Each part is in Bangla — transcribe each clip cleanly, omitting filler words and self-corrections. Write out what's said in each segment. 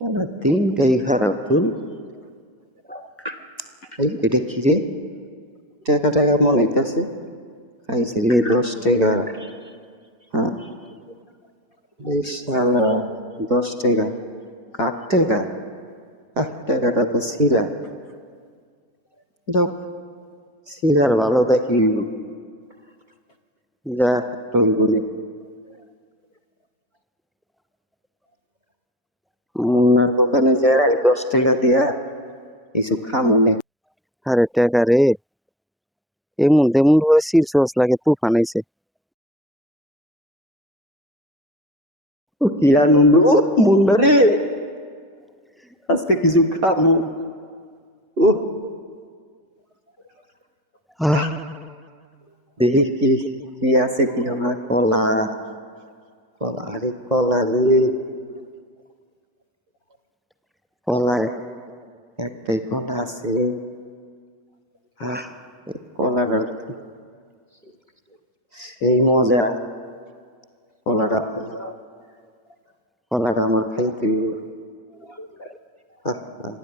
আমার দিনটাই খারাপ তুই। এটা কি রে? টাকা টাকা মনে হইতেছে। খাইছে রে 10 টাকা। হ্যাঁ, এই শালা 10 টাকা। কার টাকা? টাকাটা তো ছিলা। যাক, সিলার ভালো দেখি যা টুনটুনি মুন্নার দোকানে যায় 10 টাকা দিয়া কিছু খামো নে। আরে টাকা রে, এমন তেমন ভাবে শীর্ষ লাগে তুফান আইছে। ও কি আনন্দ! ও মুন্না রে, আজকে কিছু খাবো। ও আহ, দেখি কি কি আছে, কি আমার কলা। কলা রে, কলা রে, কলায় একটাই কলা আছে। আহ, এই কলাটা সেই মজা। কলাটা কলাটা আমার খাইতে হইব। আহ, আহ।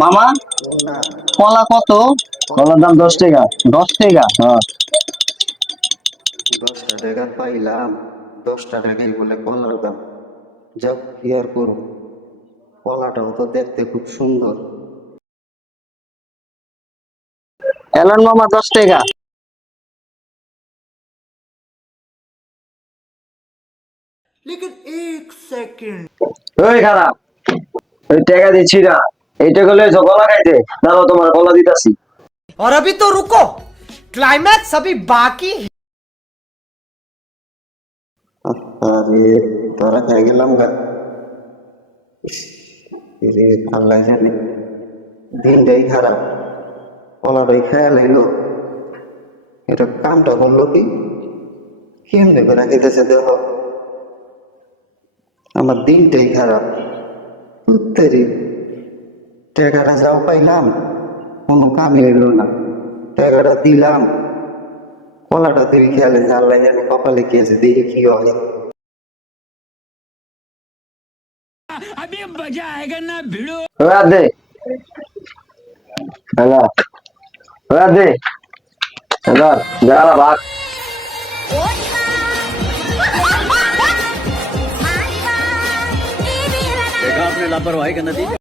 মামা, মুন্না, কলা কত? কলার দাম 10 টাকা। 10 টাকা? হ্যাঁ। 10 টাকা পাইলাম। 10 টাকাই বলে কলার দাম। যাও, কি আর করবো, কলাটাও তো দেখতে খুব সুন্দর। এলন মামা 10 টাকা। लेकिन एक सेकंड। ওই খারাপ, ওই টাকা দিচ্ছি না। এই টাকা লয়ে কলা খাইতে, দাঁড়াও তোমার কলা দিতাছি। और अभी तो रुको, क्लाइमैक्स अभी बाकी है। আরে ধরা খেয়ে গেলাম গা। ইস, রে আল্লাহ জানে, দিনটাই খারাপ। কলাটাই খেয়াল এলো, এটা কামটা করলো কি, কেমনে করে খেতেছে দেহ। আমার দিনটাই খারাপ। উত্তরে টাকাটা যাও পাইলাম, কোনো কামে এলো না। টাকাটা দিলাম, কলাটা তুই খেয়ালে যে আল্লাহ জানে কপালে কি আছে, দেখে কি হয়। ওই আর দে, হ্যালো, ওই আর দে, এবার যারা ভাগ। देखा आपने लापरवाही का नतीजा।